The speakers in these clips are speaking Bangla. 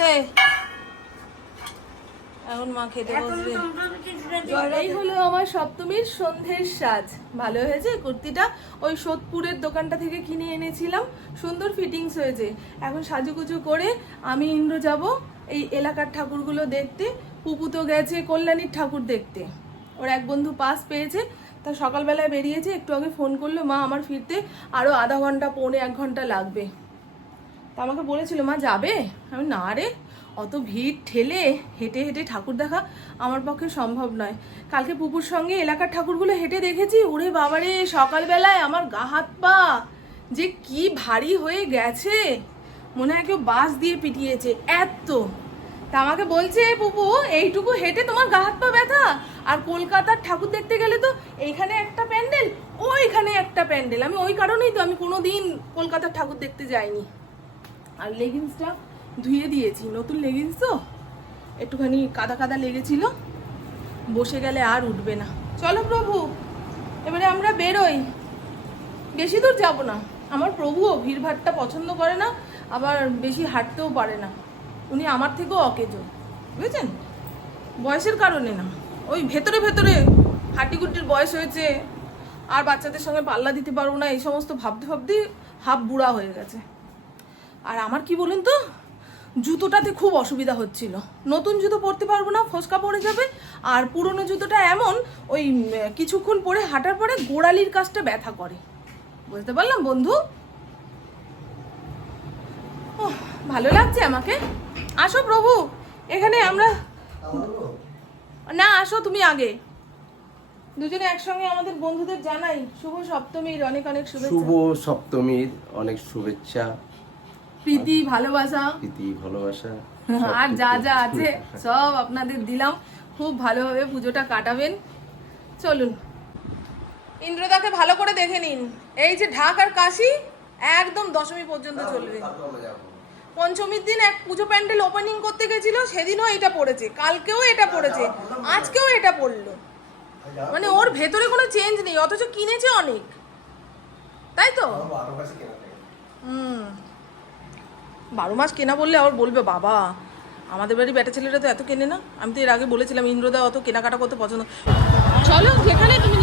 দে এখন মা খেতে বসবে। হলো আমার সপ্তমীর সন্ধ্যের সাজ। ভালো হয়েছে? কুর্তিটা ওই সোদপুরের দোকানটা থেকে কিনে এনেছিলাম। সুন্দর ফিটিংস হয়েছে। এখন সাজুগুজু করে আমি ইন্দ্র যাব এই এলাকার ঠাকুরগুলো দেখতে। পুপু তো গেছে কল্যাণীর ঠাকুর দেখতে। ওর এক বন্ধু পাস পেয়েছে তা সকালবেলায় বেরিয়েছে। একটু আগে ফোন করল মা আমার ফিরতে আরও আধা ঘণ্টা পৌনে এক ঘণ্টা লাগবে। আমাকে বলেছিল, মা, যাবে? আমি, না রে, অত ভিড় ঠেলে হেঁটে হেঁটে ঠাকুর দেখা আমার পক্ষে সম্ভব নয়। কালকে পুকুর সঙ্গে এলাকার ঠাকুরগুলো হেঁটে দেখেছি, ওরে বাবারে, সকালবেলায় আমার গা হাত পা যে কি ভারী হয়ে গেছে। মনে হয় কেউ বাস দিয়ে পিটিয়েছে, এত। তা আমাকে বলছে, পুপু, এইটুকু হেঁটে তোমার গা হাত পা ব্যথা। আর কলকাতার ঠাকুর দেখতে গেলে তো এইখানে একটা প্যান্ডেল, ওইখানে একটা প্যান্ডেল। আমি ওই কারণেই তো আমি কোনো দিন কলকাতার ঠাকুর দেখতে যাইনি। আর লেগিংসটা ধুয়ে দিয়েছি। নতুন লেগিংস তো? একটুখানি কাদা কাদা লেগেছিল। বসে গেলে আর উঠবে না। চলো প্রভু, এবারে আমরা বেরোই। বেশি দূর যাব না। আমার প্রভুও ভিড়ভাট্টা পছন্দ করে না, আবার বেশি হাঁটতেও পারে না। উনি আমার থেকেও অকেজ, বুঝেছেন? বয়সের কারণে না। ওই ভেতরে ভেতরে হাঁটিগুটির বয়স হয়েছে, আর বাচ্চাদের সঙ্গে পাল্লা দিতে পারব না, এই সমস্ত ভাবতে ভাবতে হাফ বুড়া হয়ে গেছে। আর আমার কি বলুন তো? জুতোটাতে খুব অসুবিধা হচ্ছিল। নতুন জুতো পরতে পারব না ফসকা পড়ে যাবে। আর পুরনো জুতোটা এমন ওই কিছুক্ষণ পরে হাঁটার পরে গোড়ালির কাজটা ব্যথা করে। বুঝতে পারলাম বন্ধু? ওহ, ভালো লাগছে আমাকে। আসো প্রভু এখানে আমরা না আসো তুমি আগে। দুজনে একসঙ্গে আমাদের বন্ধুদের জানাই। শুভ সপ্তমীর অনেক অনেক শুভ শুভেচ্ছা সপ্তমীর অনেক শুভেচ্ছা। প্রীতি ভালোবাসা। প্রীতি ভালোবাসা আর যা যা আছে সব আপনাদের দিলাম। খুব ভালোভাবে পুজোটা কাটাবেন। চলুন। ইন্দ্রদাকে ভালো করে দেখে নিন। এই যে ঢাক আর কাশি একদম দশমী পর্যন্ত চলবে। পঞ্চমীর দিন এক পুজো প্যান্ডেল ওপেনিং করতে গেছিল সেদিনও এটা পড়েছে। কালকেও এটা পড়েছে। আজকেও এটা পড়ল। মানে ওর ভেতরে কোনো চেঞ্জ নেই অথচ কিনেছে অনেক। তাই তো? হুম। বারো মাস কেনা বললে আবার বলবে, বাবা, আমাদের বাড়ির বেটা ছেলেরা তো এত কেনে না? আমি তো এর আগে বলেছিলাম, ইন্দ্রদা অত কেনাকাটা করতে পছন্দ চলো, যেখানে তুমি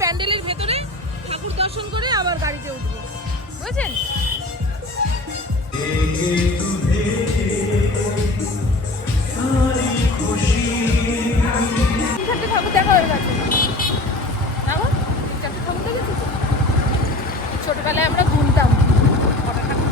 প্যান্ডেলের ভেতরে ঠাকুর দর্শন করে আবার গাড়িতে উঠবো। বুঝেছেন? ঠাকুর দেখা হয়ে গেছে। আমরা ঠাকুর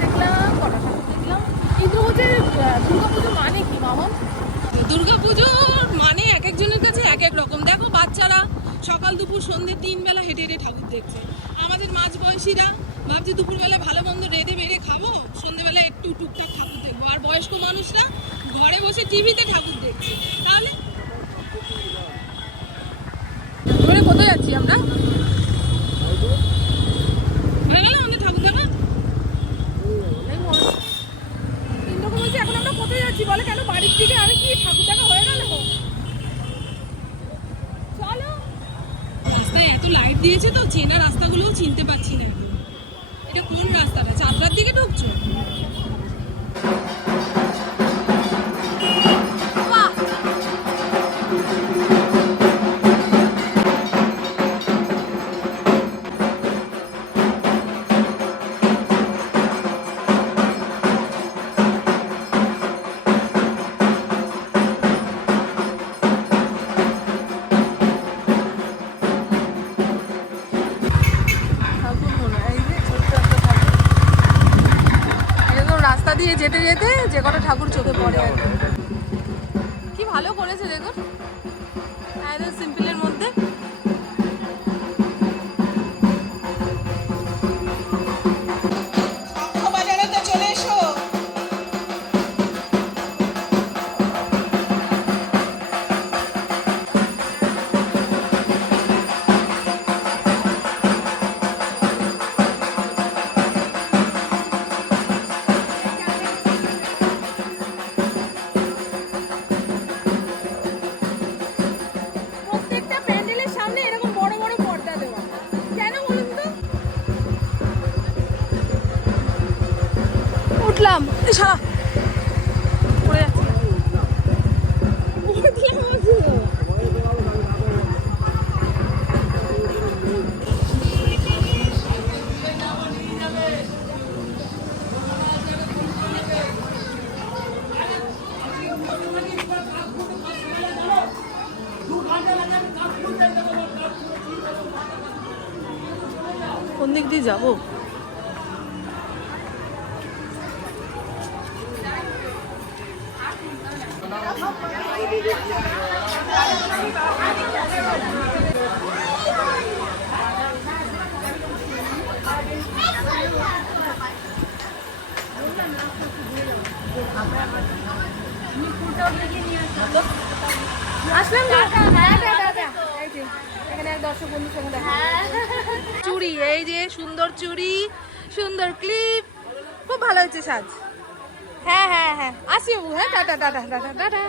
দেখলাম কিন্তু হচ্ছে দুর্গা পুজো মানে কি, মামা? দুর্গা পুজোর মানে এক একজনের কাছে এক এক রকম। দেখো বাচ্চারা সকাল দুপুর, সন্ধ্যে তিন বেলা হেঁটে হেঁটে ঠাকুর দেখছে। আমাদের মাঝ বয়সীরা ভাবছি দুপুরবেলা ভালো মন্দ রেঁধে বেড়ে খাব, সন্ধ্যেবেলা একটু টুকটাক ঠাকুর দেখব। আর বয়স্ক মানুষরা ঘরে বসে টিভিতে ঠাকুর দেখছে। তাহলে? কোথায় যাচ্ছি আমরা হয়ে গেল আমাদের ঠাকুর দেখা এই মনে- ইন্দ্রকে বলছি এখন আমরা কোথায় যাচ্ছি বলে কেন বাড়ির দিকে আমি কি ঠাকুর দেখা হয়ে গেল চলো রাস্তায় এত লাইট দিয়েছে তো চেনা রাস্তাগুলোও চিনতে পারছি না। এটা কোন রাস্তাটা? চাপড়ার দিকে ঢুকছো? যেতে যেতে যে কটা ঠাকুর চোখে পড়ে আর কি। 天 এখানে এক দর্শক সঙ্গে চুড়ি, এই যে সুন্দর চুড়ি, সুন্দর ক্লিপ খুব ভালো হয়েছে সাজ। হ্যাঁ হ্যাঁ হ্যাঁ। আসি বাবু হ্যাঁ টাটা টাটা টাটা টাটা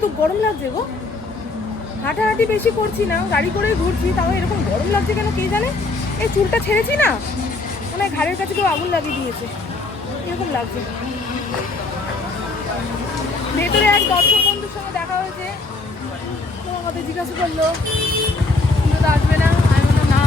তো গরম লাগছে গো। হাঁটাহাঁটি বেশি করছি না, গাড়ি করেই ঘুরছি, তাও এরকম গরম লাগছে কেন কে জানে? এই চুলটা ছেড়েছি না? মানে ঘাড়ের কাছে কেউ আগুন লাগিয়ে দিয়েছে। এরকম লাগছে। ভেতরে এক দর্শক বন্ধুর সঙ্গে দেখা হয়েছে। তো আমাদের জিজ্ঞাসা করল না।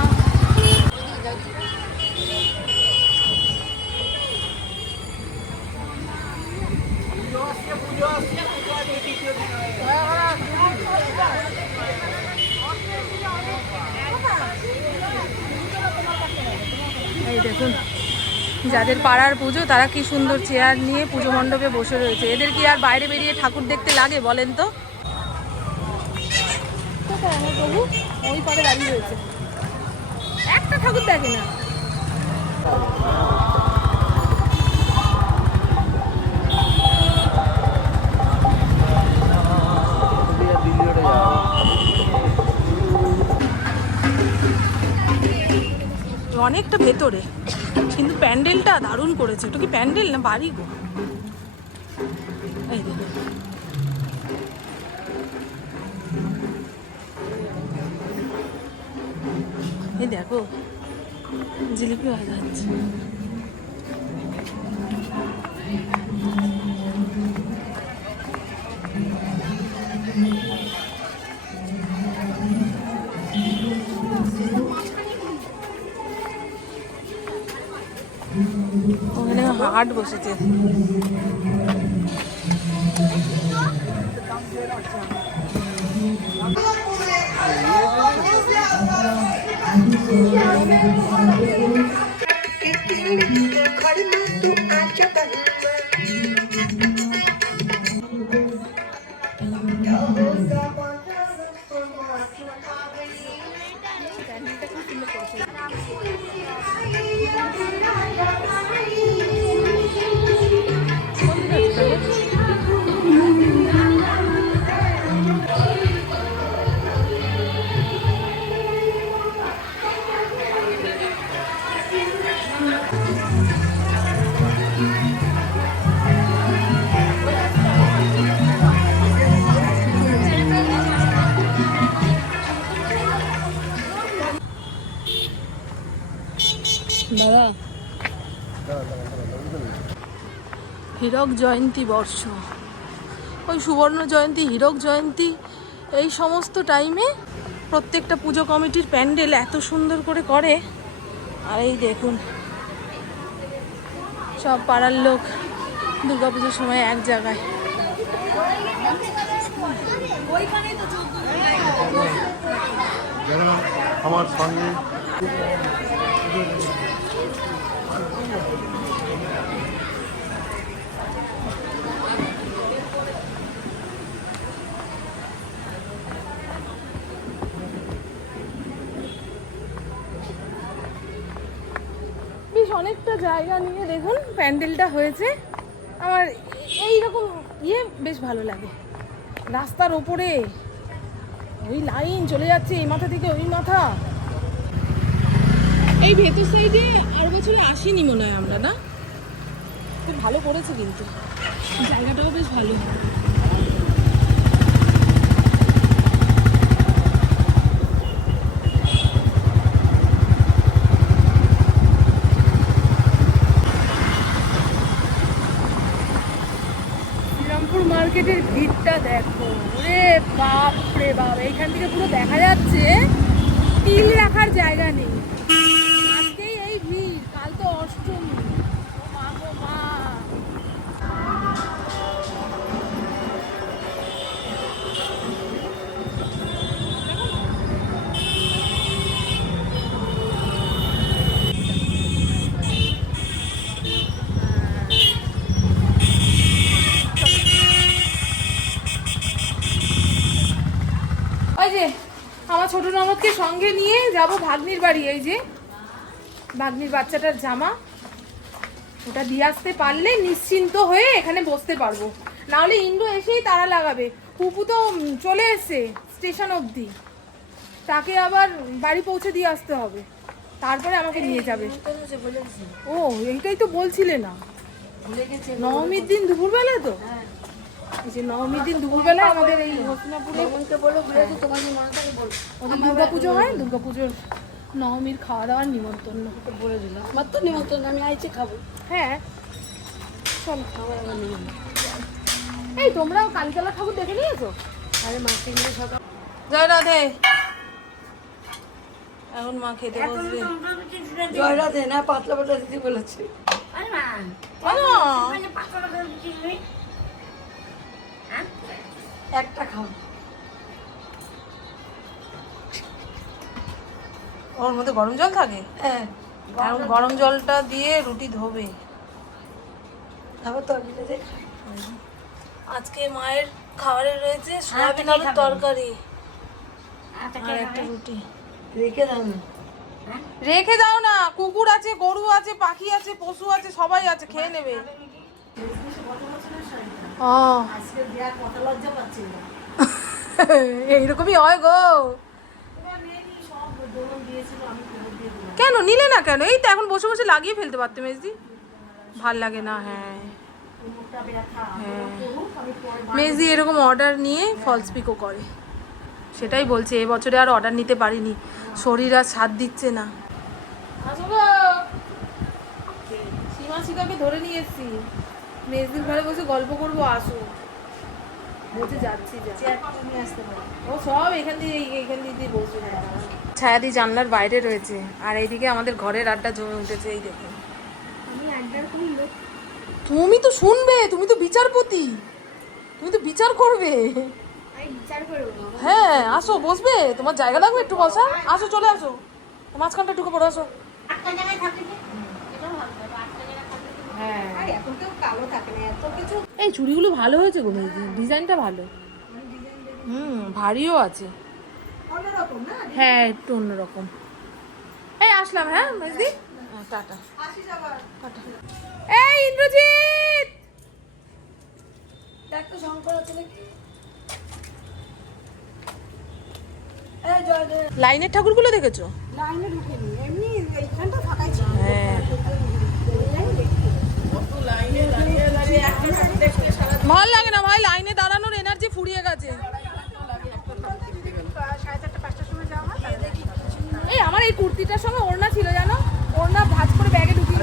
এই দেখুন, যাদের পাড়ার পুজো, তারা কি সুন্দর চেয়ার নিয়ে পুজো মণ্ডপে বসে রয়েছে। এদের কি আর বাইরে বেরিয়ে ঠাকুর দেখতে লাগে বলেন তো? কোথায়? ওই পাড়ে দাঁড়িয়ে রয়েছে। একটা ঠাকুর দেখে না। অনেকটা ভেতরে, কিন্তু প্যান্ডেলটা দারুণ করেছে। এটা কি প্যান্ডেল না বাড়ি গো? এই দেখো জিলিপি ভাজা হচ্ছে ওখানে হাট বসেছে। দাদা হীরক জয়ন্তী বর্ষ। ওই সুবর্ণ জয়ন্তী, হীরক জয়ন্তী, এই সমস্ত টাইমে প্রত্যেকটা পুজো কমিটির প্যান্ডেল এত সুন্দর করে করে। আর এই দেখুন, সব পাড়ার লোক দুর্গাপুজোর সময় এক জায়গায়। আমার সঙ্গে অনেকটা জায়গা নিয়ে দেখুন, প্যান্ডেলটা হয়েছে। আমার এই রকম ইয়ে বেশ ভালো লাগে। রাস্তার ওপরে ওই লাইন চলে যাচ্ছে, এই মাথা থেকে ওই মাথা। এই ভেতর সাইডে আর বছরে আসিনি মনে হয় আমরা, না? খুব ভালো করেছে কিন্তু। জায়গাটাও বেশ ভালো। সঙ্গে নিয়ে যাব ভাগ্নির বাড়ি এই যে ভাগ্নির বাচ্চাটার জামা। ওটা দিয়ে আসতে পারলে নিশ্চিন্ত হয়ে এখানে বসতে পারব। না হলে ইন্দ্র এসেই তারা লাগাবে। পুপু তো চলে এসে স্টেশন অবধি। তাকে আবার বাড়ি পৌঁছে দিয়ে আসতে হবে। তারপরে আমাকে নিয়ে যাবে। ও এইটাই তো বলছিলে না। নবমীর দিন দুপুরবেলা তো? এই যে নবমীর দিন দুপুরবেলা আমাদের এই হস্তিনাপুরে ওদের দুর্গা পুজো হয় দুর্গা পুজোর নবমীর খাওয়া দাওয়ার নিমন্ত্রণ। বলে দিলাম আমার তো নিমন্ত্রণ আমি আইছে খাব। হ্যাঁ। চল। এই তোমরাও কালীতলা ঠাকুর দেখে নিয়েছো? আরে মাসে মিলে সকাল জয় রাধে। এখন মা খেতে বসবে। জয় রাধে না পাতলা পাতলা দিদি বলেছে। কেন? একটা খাও। ওর মধ্যে গরম জল থাকে? হ্যাঁ এখন গরম জলটা দিয়ে রুটি ধোবে। তরকারিটা দে আজকে মায়ের খাবারে রয়েছে সয়াবিন আলুর তরকারি। আর একটা রুটি। রেখে দাও না। রেখে দাও না। কুকুর আছে গরু আছে পাখি আছে পশু আছে সবাই আছে খেয়ে নেবে। ও আজকে দেয়া কত লজ্জা পাচ্ছি না এইরকমই হয় গো। কেন? নিলে না কেন? এই তো এখন বসে বসে লাগিয়ে ফেলতে পারতে মেজদি। ভালো লাগে না হ্যাঁ। হ্যাঁ। মেজদি এরকম অর্ডার নিয়ে ফলস পিকও করে। সেটাই বলছে এবছরে আর অর্ডার নিতে পারিনি। শরীর আর সাথ দিচ্ছে না। সীমা ধরে নিয়ে এসছি। মেজদির ঘরে বসে গল্প করব আসো। বসে যাচ্ছি ও সব এখান দিয়ে এখান দিয়ে বসবে ছায়াদি জানলার বাইরে রয়েছে। আর এইদিকে আমাদের ঘরের আড্ডা জমে উঠেছে এই দেখো। আমি একবার কোন লোক তুমি তো শুনবে তুমি তো বিচারপতি। তুমি তো বিচার করবে। আমি বিচার করব হ্যাঁ আসো বসবে। তোমার জায়গা লাগবে একটু বসা। আসো চলে আসো। মাঝখানটা ঢুকে পড়ো আসো। আর এখন কেউ কালো থাকে না এত কিছু। এই চুড়িগুলো ভালো হয়েছে গো ডিজাইনটা ভালো। হুম ভারীও আছে। অন্যরকম না? হ্যাঁ একটু অন্যরকম। এই আসলাম হ্যাঁ মেজদি হ্যাঁ, টাটা। টাটা। এই ইন্দ্রজিৎ! দেখ তো শঙ্কর আছে নাকি? এই জয় দে লাইনের ঠাকুরগুলো দেখেছ? লাইনে ঢুকিনি এমনি এইখানটা ফাঁকাই ছিল। হ্যাঁ। ভালো লাগে না ভাই, লাইনে দাঁড়ানোর এনার্জি ফুরিয়ে গেছে। এই, আমার এই কুর্তিটার সঙ্গে ওড়না ছিল, জানো? ওড়না ভাজ করে ব্যাগে ঢুকিয়ে